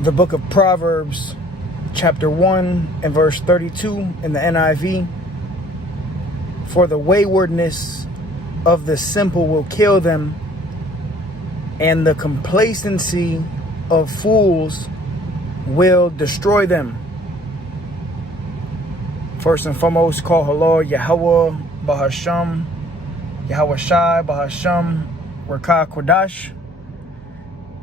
the book of Proverbs, chapter 1 and verse 32 in the NIV. For the waywardness of the simple will kill them, and the complacency of fools will destroy them. First and foremost, call hello Yahweh Bahasham, Yahweh Shai Bahasham, Rakah Kodash.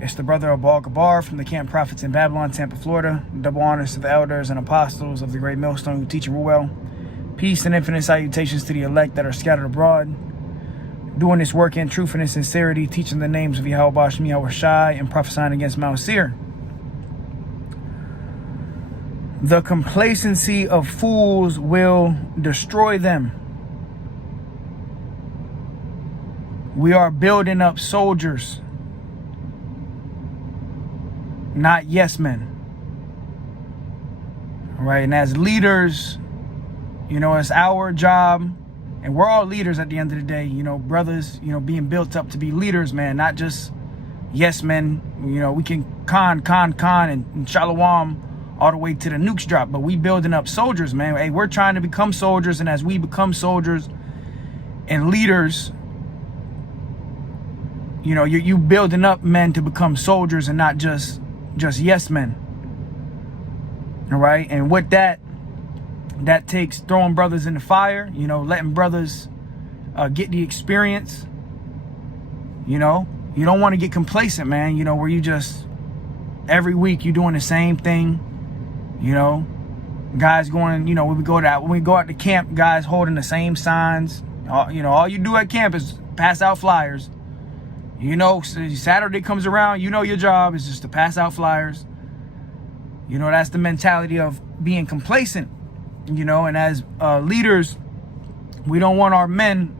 It's the brother of Baal Gabar from the Camp Prophets in Babylon, Tampa, Florida. Double honors to the elders and apostles of the great millstone who teach and rule well. Peace and infinite salutations to the elect that are scattered abroad, doing this work in truth and in sincerity, teaching the names of Yahweh Bashem, Yahweh Shai, and prophesying against Mount Seir. The complacency of fools will destroy them. We are building up soldiers, not yes men. All right, and as leaders, it's our job, and we're all leaders at the end of the day, brothers, being built up to be leaders, man, not just yes men. We can con and shalom all the way to the nukes drop, but we building up soldiers, man. Hey, we're trying to become soldiers, and as we become soldiers and leaders, you building up men to become soldiers and not just yes men. All right, and with that takes throwing brothers in the fire, letting brothers get the experience. You don't want to get complacent, man, where you just every week you doing the same thing. Guys going, when we go out to camp, guys holding the same signs. All you do at camp is pass out flyers. Saturday comes around, your job is just to pass out flyers. That's the mentality of being complacent. And as leaders, we don't want our men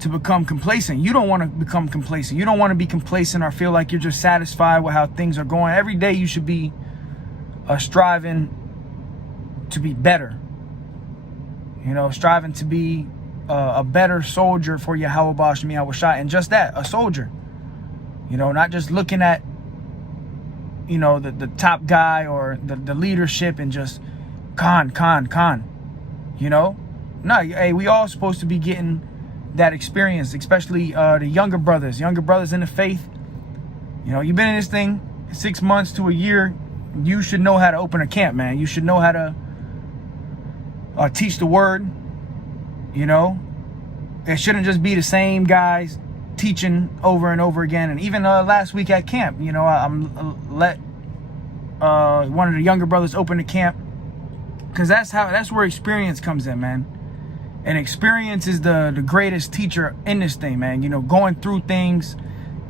to become complacent. You don't want to become complacent. You don't want to be complacent or feel like you're just satisfied with how things are going. Every day you should be striving to be better. Striving to be a better soldier for Yahweh Bashem, Yahweh Shai, and just that, a soldier. Not just looking at the top guy or the leadership and just con. No, hey, we all supposed to be getting that experience, especially the younger brothers in the faith. You've been in this thing 6 months to a year. You should know how to open a camp, man. You should know how to teach the word. It shouldn't just be the same guys teaching over and over again. And even last week at camp, I'm let one of the younger brothers open the camp, because that's where experience comes in, man. And experience is the greatest teacher in this thing, man. Going through things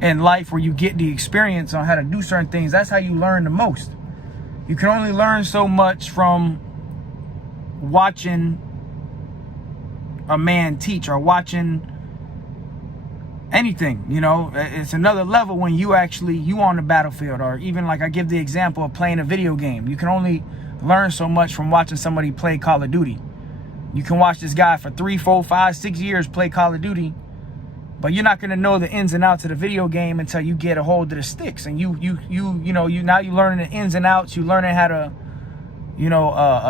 in life where you get the experience on how to do certain things, that's how you learn the most. You can only learn so much from watching a man teach or watching anything. It's another level when you on the battlefield, or even like I give the example of playing a video game. You can only learn so much from watching somebody play Call of Duty. You can watch this guy for 3, 4, 5, 6 years play Call of Duty, but you're not going to know the ins and outs of the video game until you get a hold of the sticks. And you now you learning the ins and outs. You learning how to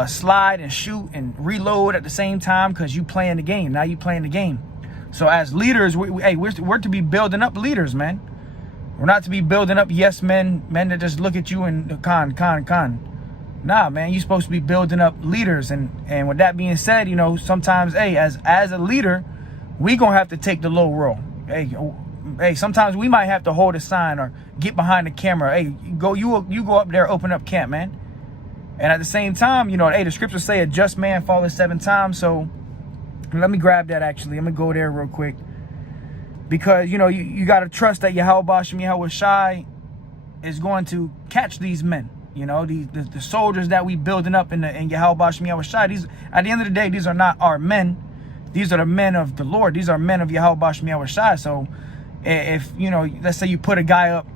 slide and shoot and reload at the same time, because you playing the game. Now you playing the game. So as leaders, we're to be building up leaders, man. We're not to be building up yes men that just look at you and con. Nah, man, you're supposed to be building up leaders. And with that being said, sometimes, as a leader, we gonna have to take the low road. Hey, sometimes we might have to hold a sign or get behind the camera. Hey, you go up there, open up camp, man. And at the same time, the scriptures say a just man falleth 7 times. So let me grab that, actually. I'm going to go there real quick. Because, you got to trust that Yahweh Bashem, Yahweh Shai is going to catch these men. The soldiers that we building up in Yahweh Bashem, Yahweh Shai. At the end of the day, these are not our men. These are the men of the Lord. These are men of Yahweh Bashem, Yahweh Shai. So if, let's say you put a guy up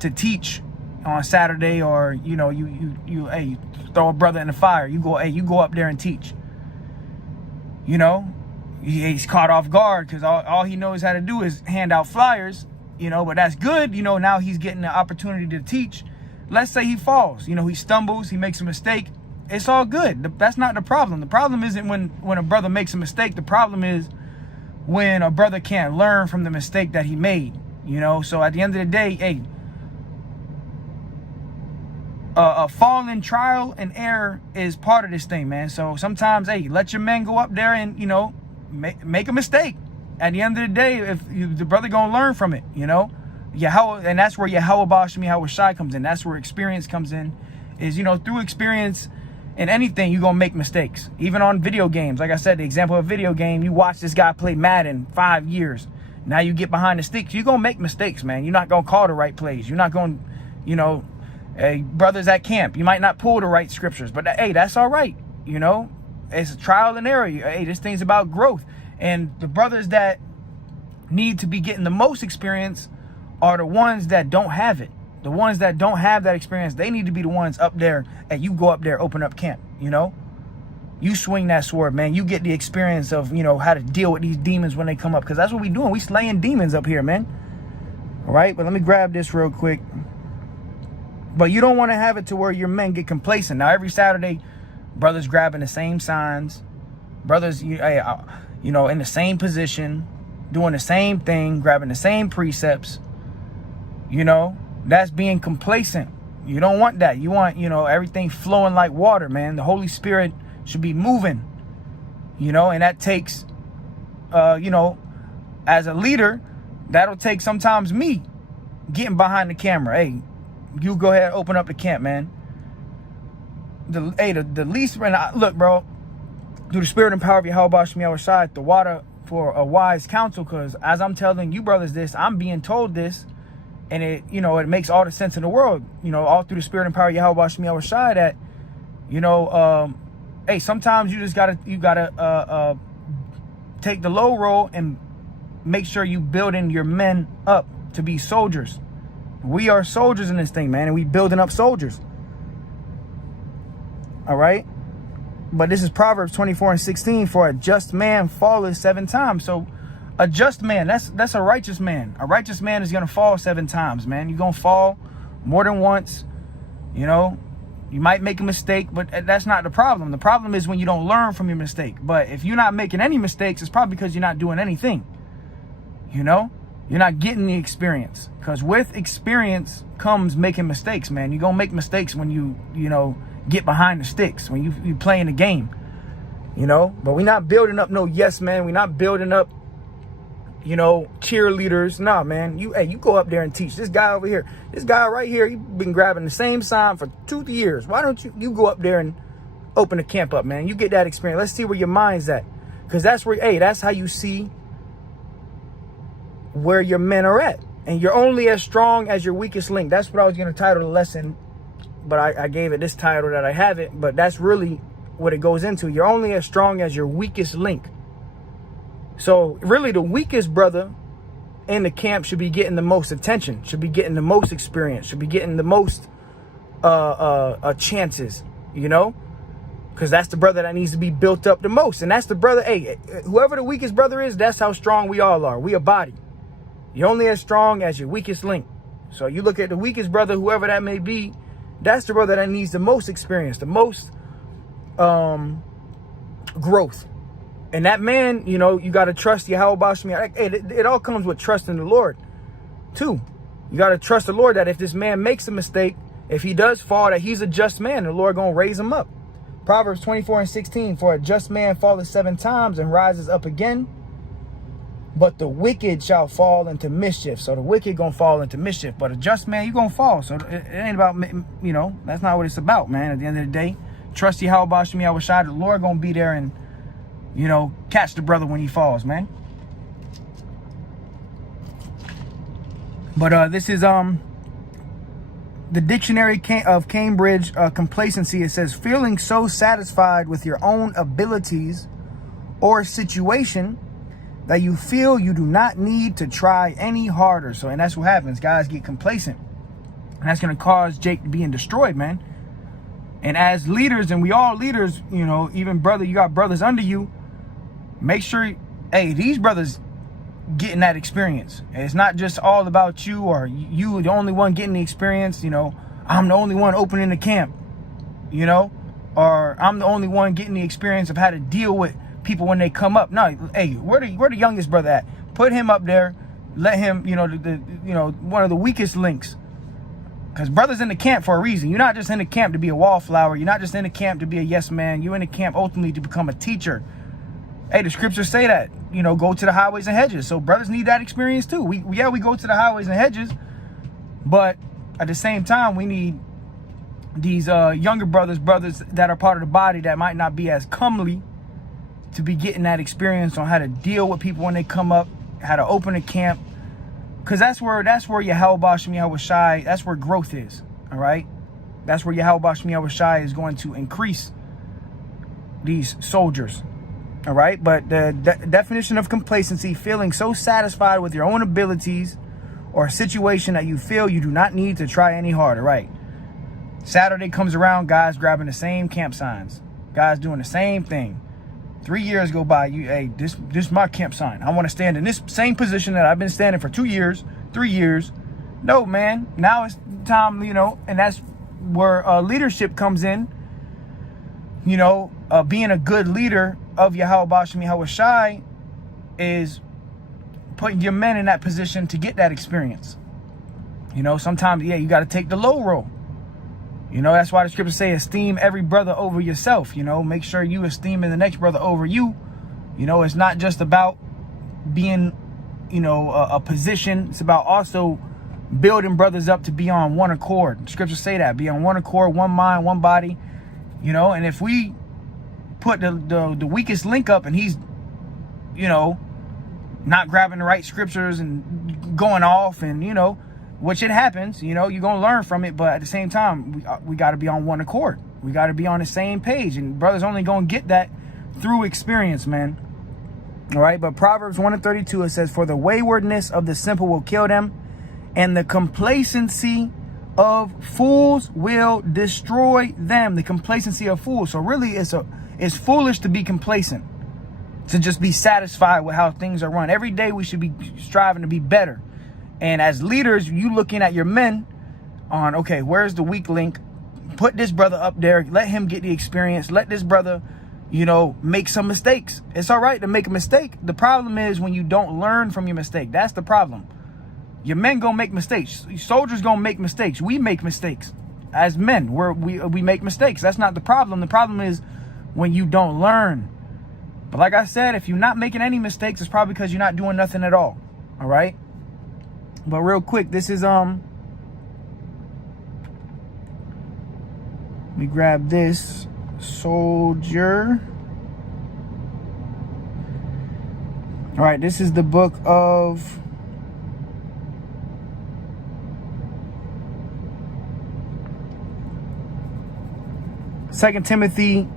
to teach on Saturday, or, you throw a brother in the fire. You go up there and teach. He's caught off guard because all he knows how to do is hand out flyers, but that's good. Now he's getting the opportunity to teach. let's say he falls, you know, he stumbles, he makes a mistake. It's all good. That's not the problem. The problem isn't when a brother makes a mistake. The problem is when a brother can't learn from the mistake that he made, you know. So at the end of the day, hey, a falling trial and error is part of this thing, man. So sometimes, hey, let your men go up there and, you know, make a mistake. At the end of the day, if the brother gonna learn from it, you know. And that's where Yahweh Shai comes in. That's where experience comes in. Is, you know, through experience in anything, you're gonna make mistakes. Even on video games. Like I said, the example of a video game, you watch this guy play Madden 5 years. Now you get behind the sticks, you're gonna make mistakes, man. You're not gonna call the right plays. You're not gonna, you know, hey, brothers at camp, you might not pull the right scriptures, but hey, that's all right. You know, it's a trial and error. Hey, this thing's about growth. And the brothers that need to be getting the most experience are the ones that don't have it. The ones that don't have that experience, they need to be the ones up there, and you go up there, open up camp, you know? You swing that sword, man. You get the experience of, you know, how to deal with these demons when they come up, because that's what we doing. We slaying demons up here, man. All right, but let me grab this real quick. But you don't want to have it to where your men get complacent. Now, every Saturday, brothers grabbing the same signs. Brothers, you know, in the same position, doing the same thing, grabbing the same precepts. You know, that's being complacent. You don't want that. You want, you know, everything flowing like water, man. The Holy Spirit should be moving, you know, and that takes, you know, as a leader, that'll take sometimes me getting behind the camera. Hey, you go ahead, open up the camp, man. The least, look, bro, through the spirit and power of Yahweh Shai, the water for a wise counsel, because as I'm telling you brothers this, I'm being told this, and it, you know, it makes all the sense in the world, you know, all through the spirit and power of Yahweh Shai, that, you know, hey, sometimes you just gotta take the low road and make sure you building your men up to be soldiers. We are soldiers in this thing, man, and we building up soldiers. All right. But this is Proverbs 24:16. For a just man falleth 7 times. So a just man, that's a righteous man. A righteous man is gonna fall 7 times, man. You're gonna fall more than once. You know, you might make a mistake, but that's not the problem. The problem is when you don't learn from your mistake. But if you're not making any mistakes, it's probably because you're not doing anything. You know, you're not getting the experience. Because with experience comes making mistakes, man. You're gonna make mistakes when you know, get behind the sticks, when you playing the game, you know. But we're not building up no yes man. We're not building up, you know, cheerleaders. Nah, man. You go up there and teach. This guy over here, this guy right here, he's been grabbing the same sign for 2 years. Why don't you go up there and open the camp up, man? You get that experience. Let's see where your mind's at, because that's where, hey, that's how you see where your men are at. And you're only as strong as your weakest link. That's what I was going to title the lesson, but I gave it this title that I have it. But that's really what it goes into. You're only as strong as your weakest link. So really the weakest brother in the camp should be getting the most attention, should be getting the most experience, should be getting the most chances, you know, because that's the brother that needs to be built up the most. And that's the brother, hey, whoever the weakest brother is, that's how strong we all are. We a body. You're only as strong as your weakest link. So you look at the weakest brother, whoever that may be, that's the brother that needs the most experience, the most growth. And that man, you know, you got to trust Yahweh. It all comes with trust in the Lord, too. You got to trust the Lord that if this man makes a mistake, if he does fall, that he's a just man. The Lord going to raise him up. Proverbs 24:16, for a just man falleth 7 times and rises up again, but the wicked shall fall into mischief. So the wicked going to fall into mischief, but a just man, you're going to fall. So it ain't about, you know, that's not what it's about, man. At the end of the day, trust Yahweh, the Lord going to be there and, you know, catch the brother when he falls, man. But this is the dictionary of Cambridge, complacency. It says, feeling so satisfied with your own abilities or situation that you feel you do not need to try any harder. So, and that's what happens. Guys get complacent. And that's going to cause Jake to being destroyed, man. And as leaders, and we all leaders, you know, even brother, you got brothers under you, make sure, hey, these brothers getting that experience. And it's not just all about you or you the only one getting the experience. You know, I'm the only one opening the camp, you know, or I'm the only one getting the experience of how to deal with people when they come up. No, hey, where the youngest brother at? Put him up there. Let him, you know, one of the weakest links. Because brothers in the camp for a reason. You're not just in the camp to be a wallflower. You're not just in the camp to be a yes man. You're in the camp ultimately to become a teacher. Hey, the scriptures say that, you know, go to the highways and hedges. So brothers need that experience too. We go to the highways and hedges, but at the same time, we need these younger brothers that are part of the body that might not be as comely to be getting that experience on how to deal with people when they come up, how to open a camp. Because that's where Yahweh Shem Yahweh Shai, that's where growth is, all right? That's where Yahweh Shem Yahweh Shai is going to increase these soldiers, all right? But the definition of complacency, feeling so satisfied with your own abilities or a situation that you feel you do not need to try any harder, right? Saturday comes around, guys grabbing the same camp signs, guys doing the same thing. 3 years go by, hey, this is my camp sign. I want to stand in this same position that I've been standing for 2 years, 3 years. No, man, now it's time, you know, and that's where leadership comes in. You know, being a good leader of Yahweh Shem Yahweh Shai is putting your men in that position to get that experience. You know, sometimes, yeah, you got to take the low road. You know, that's why the scriptures say esteem every brother over yourself. You know, make sure you esteeming the next brother over you. You know, it's not just about being, you know, a position. It's about also building brothers up to be on one accord. The scriptures say that, be on one accord, one mind, one body. You know, and if we put the weakest link up and he's, you know, not grabbing the right scriptures and going off and, you know, which it happens, you know, you're going to learn from it. But at the same time, we got to be on one accord. We got to be on the same page. And brothers only going to get that through experience, man. All right. But Proverbs 1:32, it says, for the waywardness of the simple will kill them, and the complacency of fools will destroy them. The complacency of fools. So really, it's foolish to be complacent, to just be satisfied with how things are run. Every day we should be striving to be better. And as leaders, you looking at your men on, okay, where's the weak link? Put this brother up there. Let him get the experience. Let this brother, you know, make some mistakes. It's all right to make a mistake. The problem is when you don't learn from your mistake. That's the problem. Your men gonna make mistakes. Soldiers gonna make mistakes. We make mistakes. As men, we make mistakes. That's not the problem. The problem is when you don't learn. But like I said, if you're not making any mistakes, it's probably because you're not doing nothing at all. All right? But real quick, this is let me grab this soldier. All right, this is the book of Second Timothy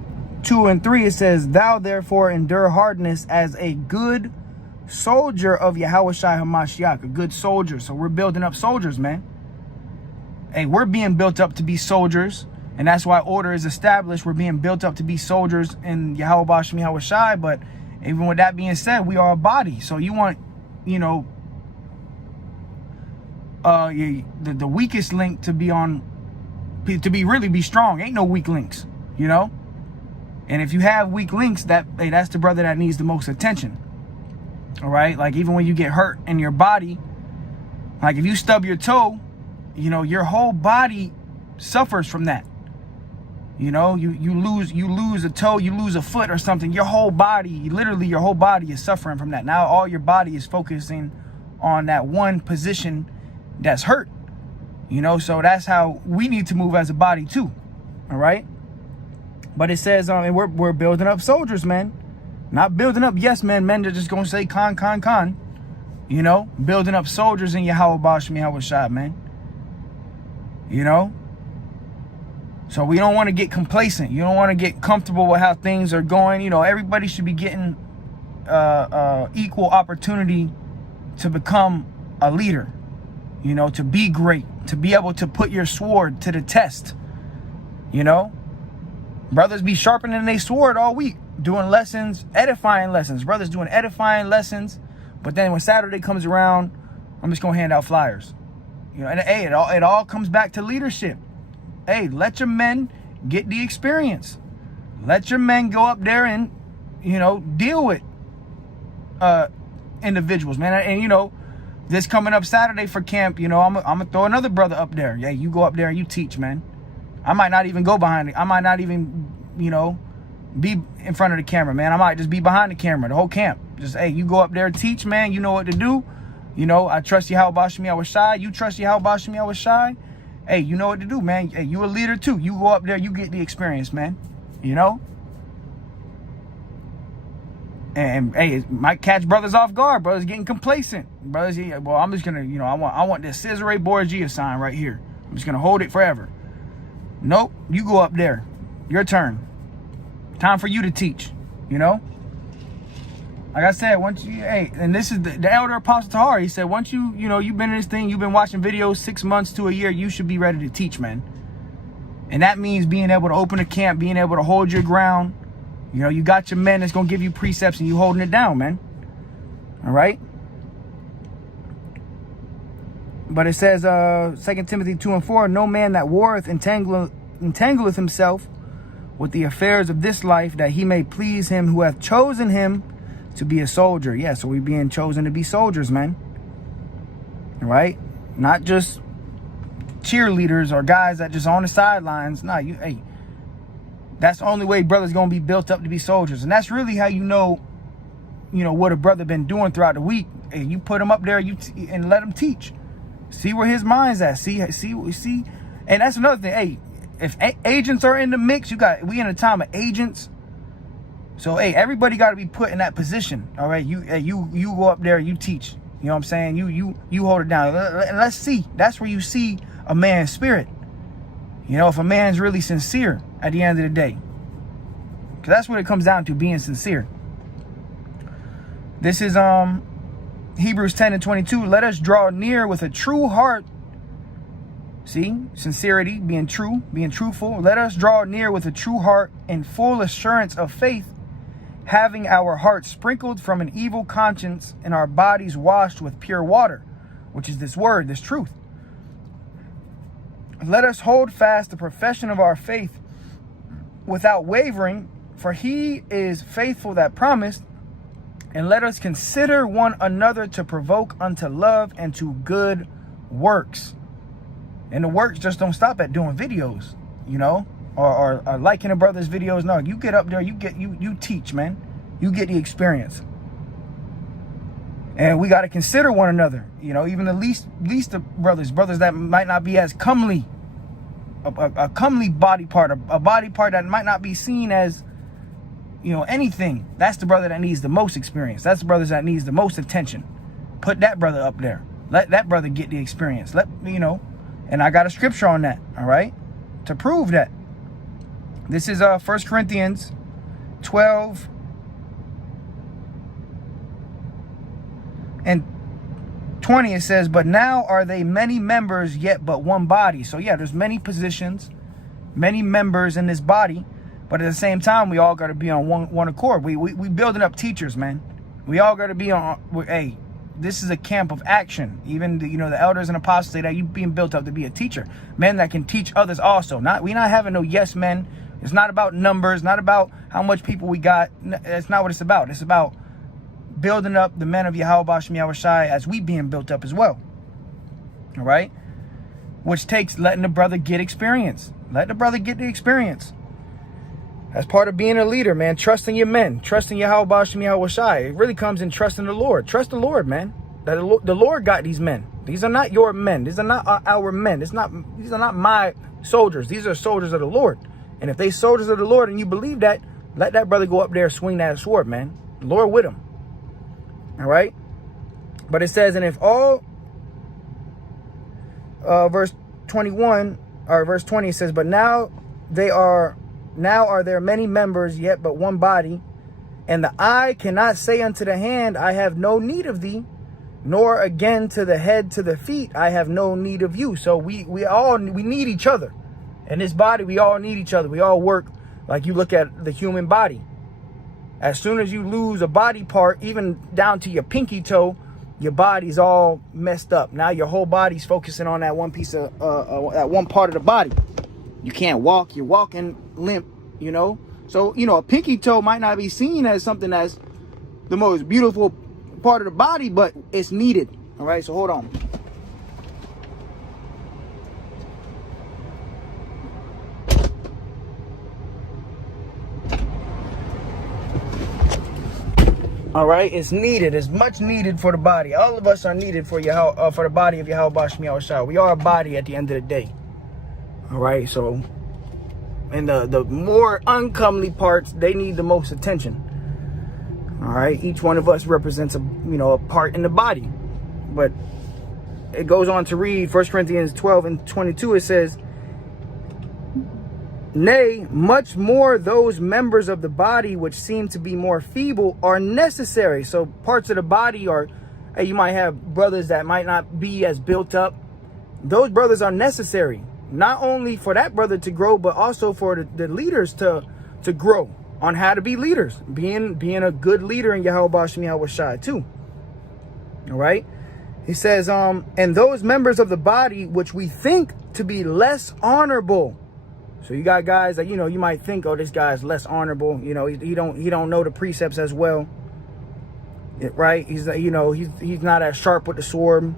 2:3. It says, thou therefore endure hardness as a good soldier of Yahweh Shai HaMashiach, a good soldier. So we're building up soldiers, man. Hey, we're being built up to be soldiers, and that's why order is established. We're being built up to be soldiers in Yahweh Shem Yahweh Shai. But even with that being said, we are a body. So you want, you know, the weakest link to be on, to be really be strong. Ain't no weak links, you know. And if you have weak links, that's the brother that needs the most attention. All right, like even when you get hurt in your body, like if you stub your toe, you know, your whole body suffers from that. You know, you lose a toe, you lose a foot or something. Your whole body, literally your whole body is suffering from that. Now all your body is focusing on that one position that's hurt. You know, so that's how we need to move as a body too. All right. But it says, and we're building up soldiers, man. Not building up yes men that just gonna say con. You know, building up soldiers in Yahweh Shem Yahweh Shai, man. You know? So we don't want to get complacent. You don't want to get comfortable with how things are going. You know, everybody should be getting equal opportunity to become a leader. You know, to be great, to be able to put your sword to the test. You know? Brothers be sharpening their sword all week, doing lessons, edifying lessons. Brothers doing edifying lessons. But then when Saturday comes around, I'm just going to hand out flyers. You know, and hey, it all comes back to leadership. hey, let your men get the experience. Let your men go up there and, deal with individuals, man. And, this coming up Saturday for camp, I'm going to throw another brother up there. Yeah, you go up there and you teach, man. I might not even go behind it. I might not even, be in front of the camera, man. I might just be behind the camera the whole camp. Just, hey, you go up there and teach, man. You know what to do. I trust you how Bashmi I was shy. You trust you how Bashmi I was shy. Hey, you know what to do, man. Hey, you a leader too. You go up there, you get the experience, man. And hey, it might catch brothers off guard. Brothers getting complacent. Brothers, well, I'm just gonna, I want this Cesare Borgia sign right here. I'm just gonna hold it forever. Nope, you go up there. Your turn. Time for you to teach. Like I said, once you, hey, and this is the elder Apostle Tahar. He said, once you've been in this thing, you've been watching videos 6 months to a year, you should be ready to teach, man. And that means being able to open a camp, being able to hold your ground. You got your men that's going to give you precepts and you holding it down, man. All right? But it says, 2 Timothy 2:4, no man that warreth entangleth himself with the affairs of this life, that he may please him who hath chosen him to be a soldier. Yeah, so we're being chosen to be soldiers, man. All right? Not just cheerleaders or guys that just on the sidelines. Nah, hey, that's the only way brothers gonna be built up to be soldiers. And that's really how what a brother been doing throughout the week. Hey, you put him up there, and let him teach. See where his mind's at. See. And that's another thing. Hey, if agents are in the mix, we in a time of agents. So hey, everybody got to be put in that position. All right, you go up there, you teach. You know what I'm saying? You hold it down. And let's see. That's where you see a man's spirit. If a man's really sincere at the end of the day. Because that's what it comes down to, being sincere. This is Hebrews 10:22. Let us draw near with a true heart. See, sincerity, being true, being truthful. Let us draw near with a true heart in full assurance of faith, having our hearts sprinkled from an evil conscience and our bodies washed with pure water, which is this word, this truth. Let us hold fast the profession of our faith without wavering, for he is faithful that promised. And let us consider one another to provoke unto love and to good works. And the works just don't stop at doing videos, or liking a brother's videos. No, you get up there, you teach, man. You get the experience. And we got to consider one another, even the least of brothers that might not be as comely, a comely body part, a body part that might not be seen as, anything. That's the brother that needs the most experience. That's the brother that needs the most attention. Put that brother up there. Let that brother get the experience. And I got a scripture on that, all right, to prove that. This is 1 Corinthians 12 and 20. It says, but now are they many members, yet but one body. So yeah, there's many positions, many members in this body, but at the same time, we all got to be on one accord. We building up teachers, man. We all got to be on. Hey, this is a camp of action. Even the elders and apostles say that you being built up to be a teacher, men that can teach others also. We not having no yes men. It's not about numbers, not about how much people we got. That's not what it's about. It's about building up the men of Yahweh Bashmi Yahushai as we being built up as well. All right? Which takes letting the brother get experience. Let the brother get the experience. As part of being a leader, man, trusting your men, trusting Yahweh Bashmi Yahushai. It really comes in trusting the Lord. Trust the Lord, man. That the Lord got these men. These are not your men. These are not our men. These are not my soldiers. These are soldiers of the Lord. And if they soldiers of the Lord and you believe that, let that brother go up there, swing that sword, man. The Lord with him. All right. But it says, and if all, verse 21 or verse 20, it says, but now are there many members, yet but one body. And the eye cannot say unto the hand, I have no need of thee, nor again to the head, to the feet, I have no need of you. So we need each other. In this body, we all need each other. We all work. Like you look at the human body. As soon as you lose a body part, even down to your pinky toe, your body's all messed up. Now your whole body's focusing on that one piece of, that one part of the body. You can't walk. You're walking limp, you know. So, you know, a pinky toe might not be seen as something that's the most beautiful part of the body, but it's needed. All right, so hold on. All right, it's needed. It's much needed for the body. All of us are needed for for the body of Yahweh Shemi Shah. We are a body at the end of the day. All right, so, and the more uncomely parts, they need the most attention. All right, each one of us represents a part in the body. But it goes on to read 1 Corinthians 12 and 22. It says, nay, much more those members of the body which seem to be more feeble are necessary. So parts of the body are, you might have brothers that might not be as built up. Those brothers are necessary, not only for that brother to grow, but also for the leaders to grow on how to be leaders, being a good leader in Yahweh Shemi Shai too. All right. He says, and those members of the body which we think to be less honorable. So you got guys that, you know, you might think, oh, this guy's less honorable. You know, he don't know the precepts as well. Right. He's not as sharp with the sword.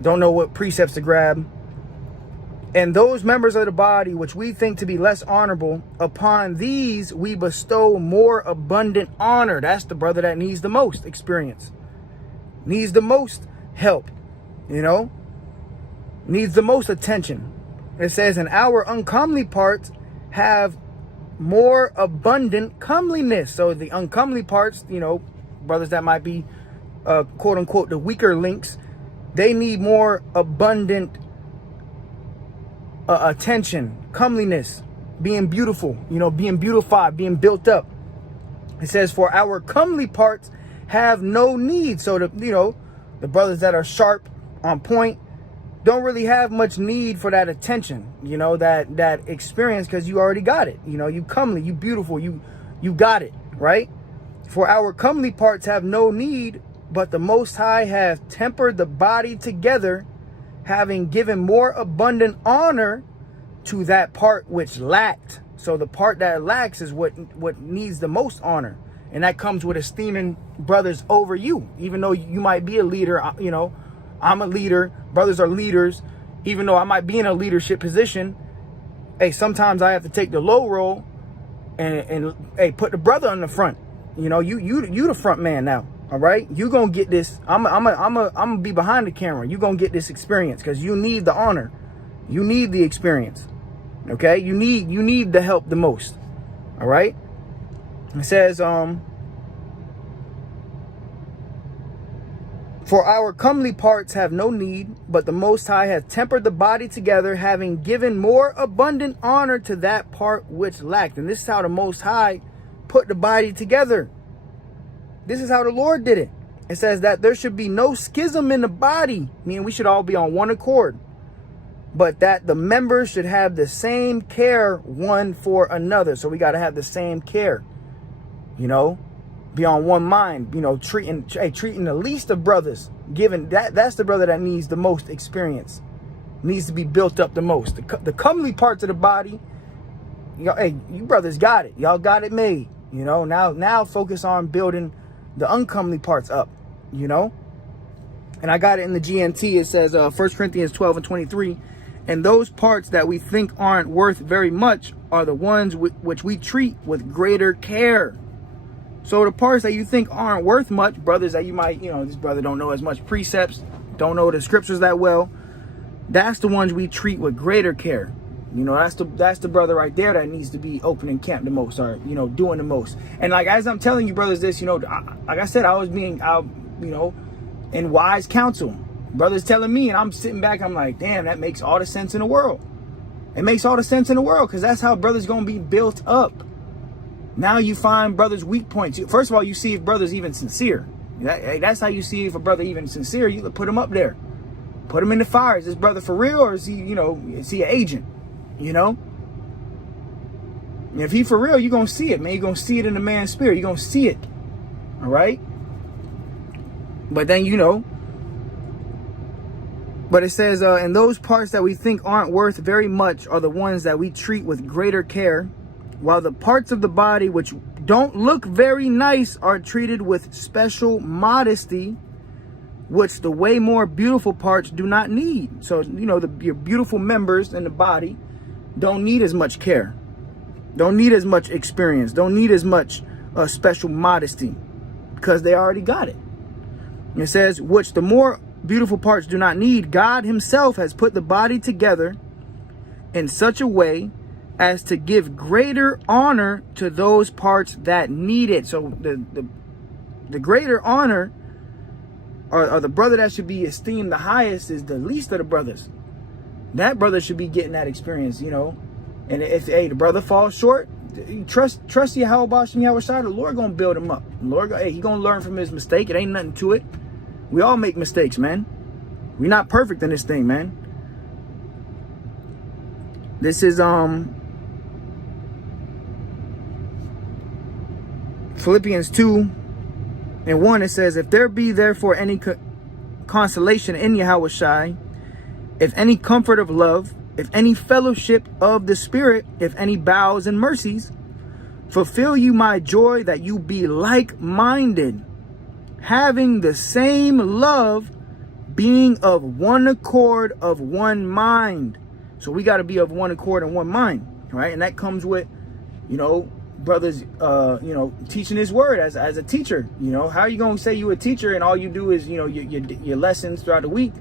Don't know what precepts to grab. And those members of the body which we think to be less honorable, upon these we bestow more abundant honor. That's the brother that needs the most experience, needs the most help, you know, needs the most attention. It says, and our uncomely parts have more abundant comeliness. So the uncomely parts, you know, brothers that might be, quote unquote, the weaker links, they need more abundant attention, comeliness, being beautiful, you know, being beautified, being built up. It says, for our comely parts have no need. So the brothers that are sharp, on point, don't really have much need for that attention, you know, that experience, because you already got it. You know, you comely, you beautiful, you got it, right? For our comely parts have no need, but the Most High have tempered the body together, having given more abundant honor to that part which lacked. So the part that lacks is what needs the most honor. And that comes with esteeming brothers over you. Even though you might be a leader, you know, I'm a leader, brothers are leaders. Even though I might be in a leadership position, hey, sometimes I have to take the low role and hey, put the brother on the front. You know, you the front man now. All right, you gonna get this. I'm gonna be behind the camera. You gonna get this experience because you need the honor, you need the experience. Okay, you need the help the most. All right. It says, for our comely parts have no need, but the Most High hath tempered the body together, having given more abundant honor to that part which lacked. And this is how the Most High put the body together. This is how the Lord did it. It says that there should be no schism in the body, meaning we should all be on one accord, but that the members should have the same care one for another. So we got to have the same care, you know, be on one mind, you know, treating the least of brothers, given that's the brother that needs the most experience, needs to be built up the most. The comely parts of the body, you know, hey, you brothers got it. Y'all got it made, you know. Now focus on building the uncomely parts up, you know. And I got it in the GNT. It says 1 Corinthians 12 and 23. And those parts that we think aren't worth very much are the ones which we treat with greater care. So the parts that you think aren't worth much, brothers that you might, you know, this brother don't know as much precepts, don't know the scriptures that well, that's the ones we treat with greater care. You know, that's the brother right there that needs to be opening camp the most, or, you know, doing the most. And like, as I'm telling you brothers this, you know, like I said, I was being, you know, in wise counsel. Brothers telling me, and I'm sitting back, I'm like, damn, that makes all the sense in the world. It makes all the sense in the world, because that's how brothers going to be built up. Now you find brothers' weak points. First of all, you see if brothers even sincere. That's how you see if a brother even sincere. You put him up there. Put him in the fire. Is this brother for real, or is he, you know, is he an agent? You know? And if he for real, you're going to see it, man. You're going to see it in the man's spirit. You're going to see it. All right? But then, you know, But it says, and those parts that we think aren't worth very much are the ones that we treat with greater care, while the parts of the body which don't look very nice are treated with special modesty, which the way more beautiful parts do not need. So, you know, your beautiful members in the body don't need as much care, don't need as much experience, don't need as much special modesty, because they already got it. And it says, which the more beautiful parts do not need. God himself has put the body together in such a way as to give greater honor to those parts that need it. So the greater honor, or the brother that should be esteemed the highest, is the least of the brothers. That brother should be getting that experience, you know. And if the brother falls short, trust Yahweh Shem Yahweh Shai, the Lord gonna build him up. The Lord, he gonna learn from his mistake. It ain't nothing to it. We all make mistakes, man. We're not perfect in this thing, man. This is Philippians 2:1. It says, if there be therefore any consolation in Yahweh Shai, if any comfort of love, if any fellowship of the Spirit, if any bowels and mercies, fulfill you my joy, that you be like-minded, having the same love, being of one accord, of one mind. So we got to be of one accord and one mind, right? And that comes with, you know, brothers, you know, teaching his word as a teacher. You know, how are you going to say you a teacher and all you do is, you know, your lessons throughout the week?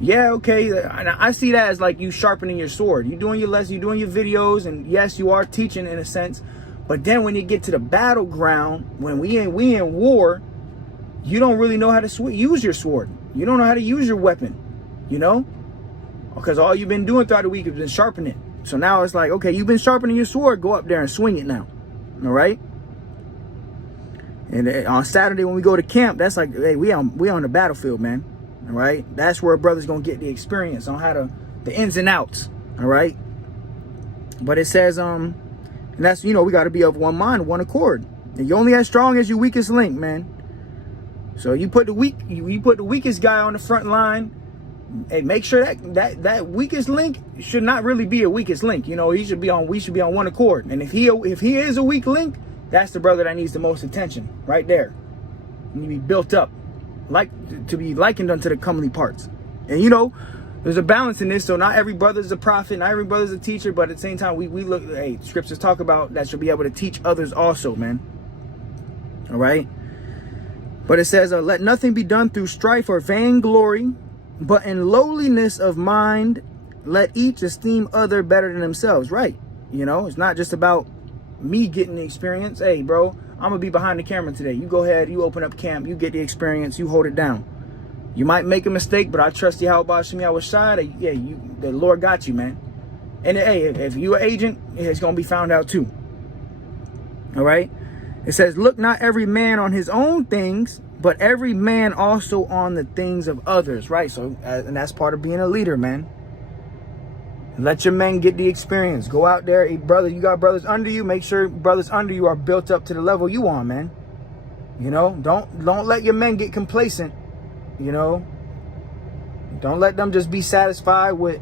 Yeah, okay. And I see that as like you sharpening your sword. You're doing your lessons, you're doing your videos, and yes, you are teaching in a sense. But then when you get to the battleground, when we in war, you don't really know how to use your sword. You don't know how to use your weapon, you know, because all you've been doing throughout the week has been sharpening it. So now it's like, okay, you've been sharpening your sword, go up there and swing it now. All right. And on Saturday when we go to camp, that's like, hey, we on the battlefield, man. All right. That's where a brother's going to get the experience on how the ins and outs. All right. But it says, and that's, you know, we got to be of one mind, one accord. And you're only as strong as your weakest link, man. So you put the weakest guy on the front line, and make sure that weakest link should not really be a weakest link. You know, we should be on one accord. And if he is a weak link, that's the brother that needs the most attention right there. He need to be built up, like to be likened unto the comely parts. And you know, there's a balance in this. So not every brother is a prophet, not every brother is a teacher, but at the same time, we look, hey, scriptures talk about that should be able to teach others also, man. All right. But it says, let nothing be done through strife or vainglory, but in lowliness of mind, let each esteem other better than themselves. Right. You know, it's not just about me getting the experience. Hey, bro, I'm going to be behind the camera today. You go ahead, you open up camp, you get the experience, you hold it down. You might make a mistake, but I trust Yahweh Shem Yahweh Shai. Yeah, the Lord got you, man. And hey, if you're an agent, it's going to be found out too. All right. It says, look not every man on his own things, but every man also on the things of others. Right. So, and that's part of being a leader, man. Let your men get the experience. Go out there, hey, brother, you got brothers under you. Make sure brothers under you are built up to the level you on, man. You know, don't let your men get complacent. You know, don't let them just be satisfied with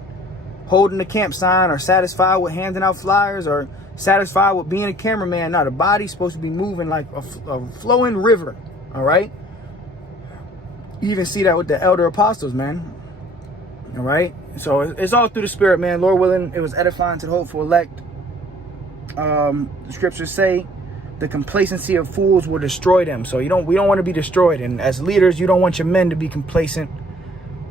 holding the camp sign, or satisfied with handing out flyers, or satisfied with being a cameraman. No, the body's supposed to be moving like a flowing river. All right. You even see that with the elder apostles, man. All right. So it's all through the Spirit, man. Lord willing, it was edifying to the hopeful elect. The scriptures say the complacency of fools will destroy them. So we don't want to be destroyed. And as leaders, you don't want your men to be complacent.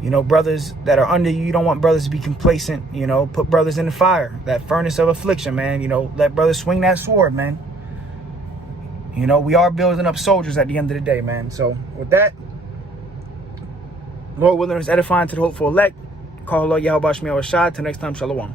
You know, brothers that are under you, you don't want brothers to be complacent. You know, put brothers in the fire, that furnace of affliction, man. You know, let brothers swing that sword, man. You know, we are building up soldiers at the end of the day, man. So with that, Lord willing, is edifying to the hopeful elect. Call Lord Yahweh Shem Yahweh Shai. Till next time, shalom.